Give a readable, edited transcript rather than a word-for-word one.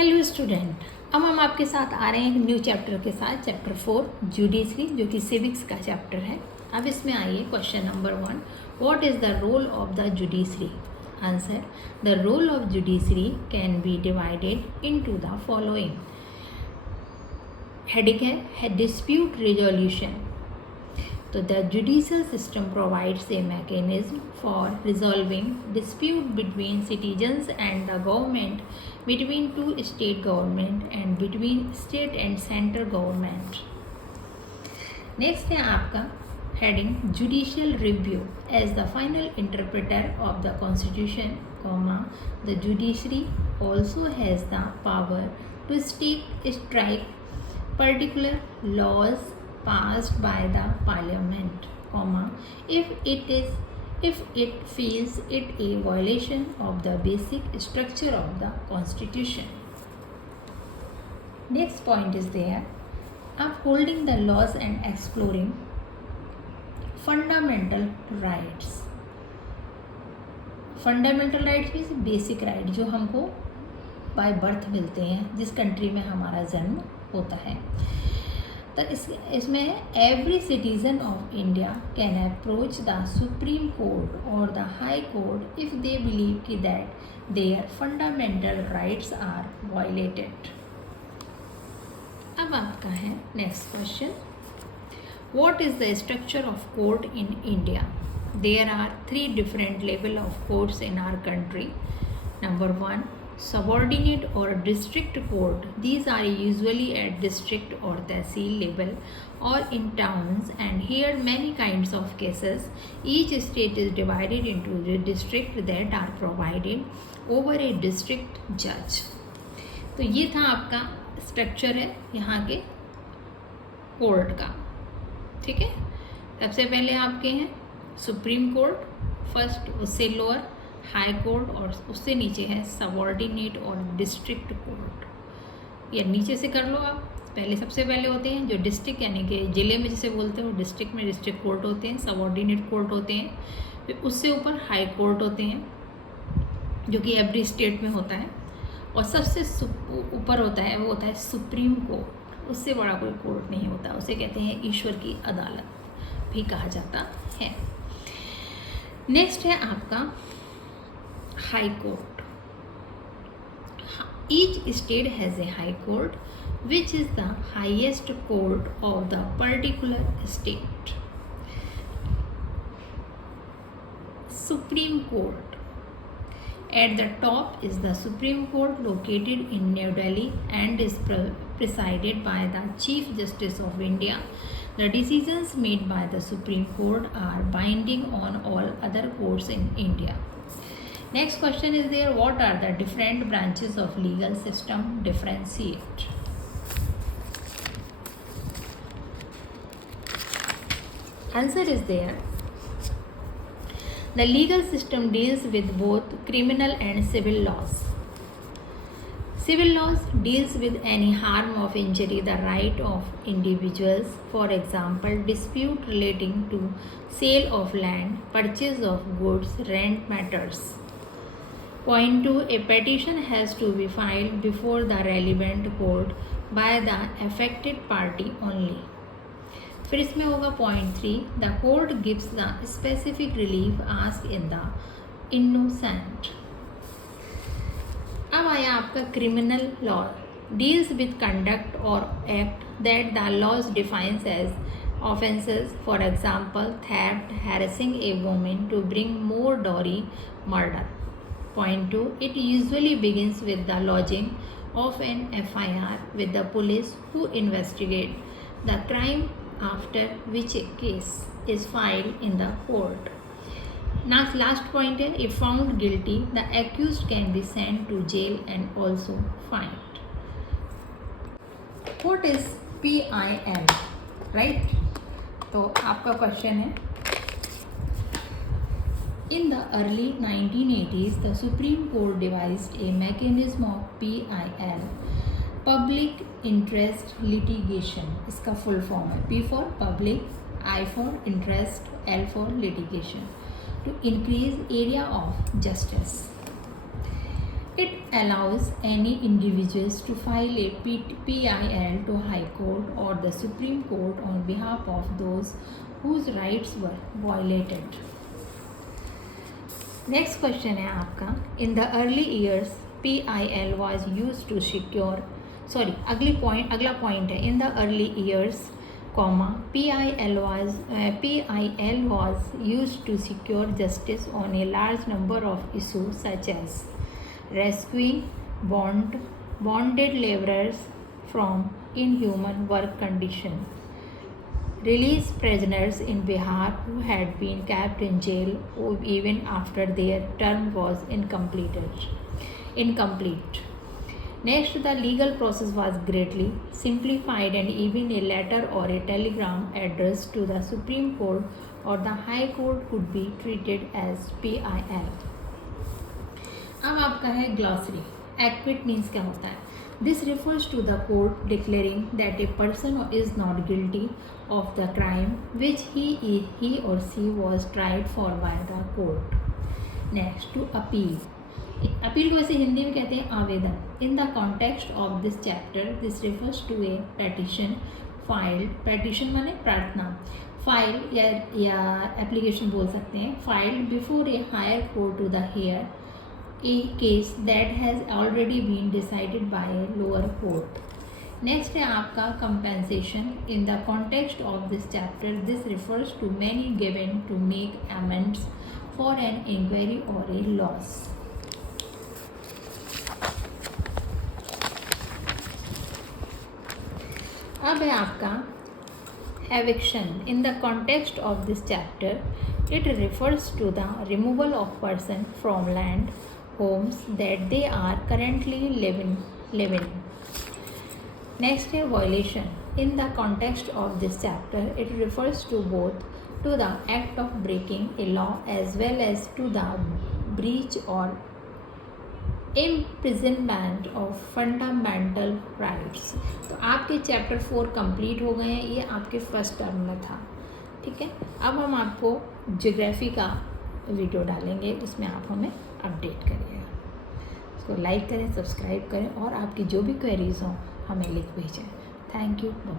Hello student, अब हम आपके साथ आ रहे हैं एक न्यू चैप्टर के साथ, चैप्टर 4 जुडिशरी, जो कि सिविक्स का चैप्टर है। अब इसमें आइए question number 1, what is the role of the judiciary? Answer, the role of judiciary can be divided into the following. Heading है डिस्प्यूट रिजोल्यूशन। तो the judicial system provides a mechanism for resolving dispute between citizens and the government, between two state government and between state and central government. Next है आपका heading judicial review as the final interpreter of the constitution, the judiciary also has the power to strike particular laws passed by the parliament, if it feels it a violation of the basic structure of the constitution. Next point is there, upholding the laws and exploring fundamental rights. Fundamental rights means basic right जो हमको by birth मिलते हैं, जिस कंट्री में हमारा जन्म होता है। तो इसमें every citizen of India can approach the supreme court और the high court if they believe कि that their fundamental rights are violated. अब आपका है next question, what is the structure of court in India? There are 3 different level of courts in our country. Number 1, subordinate or district court. These are usually at district or tehsil level or in towns, and here many kinds of cases. Each state is divided into the district that are provided over a district judge. तो ये था आपका स्ट्रक्चर है यहाँ के कोर्ट का, ठीक है। सबसे पहले आपके हैं सुप्रीम कोर्ट फर्स्ट, उससे लोअर हाई कोर्ट और उससे नीचे है सबऑर्डिनेट और डिस्ट्रिक्ट कोर्ट। या नीचे से कर लो आप, पहले सबसे पहले होते हैं जो डिस्ट्रिक्ट यानी कि ज़िले में जिसे बोलते हो, डिस्ट्रिक्ट में डिस्ट्रिक्ट कोर्ट होते हैं, सबऑर्डिनेट कोर्ट होते हैं, फिर उससे ऊपर हाई कोर्ट होते हैं जो कि एवरी स्टेट में होता है, और सबसे ऊपर होता है वो होता है सुप्रीम कोर्ट। उससे बड़ा कोई कोर्ट नहीं होता, उसे कहते हैं ईश्वर की अदालत भी कहा जाता है। नेक्स्ट है आपका high court. Each state has a high court which is the highest court of the particular state. Supreme court, at the top is the Supreme Court located in New Delhi and is presided by the Chief Justice of India. The decisions made by the Supreme Court are binding on all other courts in India. Next question is there, what are the different branches of legal system? Differentiate. Answer is there. The legal system deals with both criminal and civil laws. Civil laws deals with any harm of injury the right of individuals, for example, dispute relating to sale of land, purchase of goods, rent matters. Point 2, a petition has to be filed before the relevant court by the affected party only. फिर इसमें होगा point 3, the court gives the specific relief ask in the innocent. अब आया आपका criminal law, deals with conduct और act that the laws defines as offences, for example theft, harassing a women to bring more dowry, murder. Point 2, it usually begins with the lodging of an FIR with the police who investigate the crime, after which a case is filed in the court. Now last point है, if found guilty the accused can be sent to jail and also fined. What is PIL, right? तो आपका क्वेश्चन है, in the early 1980s the Supreme Court devised a mechanism of PIL, public interest litigation. इसका full form है P for public, I for interest, L for litigation, to increase area of justice. It allows any individuals to file a PIL to High Court or the Supreme Court on behalf of those whose rights were violated. Next question है आपका, in the early years PIL was used to secure, अगला point है, in the early years, PIL was used to secure justice on a large number of issues such as rescuing bonded laborers from inhuman work conditions, release prisoners in Bihar who had been kept in jail even after their term was incomplete. Next, the legal process was greatly simplified and even a letter or a telegram addressed to the Supreme Court or the High Court could be treated as PIL. अब आपका है glossary. Acquit means क्या होता है? This refers to the court declaring that a person is not guilty of the crime which he or she was tried for by the court. Next, to appeal. Appeal को वैसे हिंदी में कहते हैं आवेदन. In the context of this chapter this refers to a petition filed, petition माने प्रार्थना, file या application बोल सकते हैं, filed before a higher court to the hear a case that has already been decided by a lower court. Next है आपका compensation. In the context of this chapter this refers to money given to make amends for an inquiry और a loss. अब है आपका eviction. In the context of this chapter it refers to the removal of person from land homes that they are currently living. Next है violation. In the context of this chapter it refers to both to the act of breaking a law as well as to the breach और imprisonment of fundamental rights. तो आपके चैप्टर 4 कंप्लीट हो गए हैं. ये आपके first term में था. ठीक है, अब हम आपको ज्योग्राफी का वीडियो डालेंगे, उसमें आप हमें अपडेट करिएगा. इसको लाइक करें, सब्सक्राइब करें और आपकी जो भी क्वेरीज हों हमें लिख भेजें. Thank you. बाय.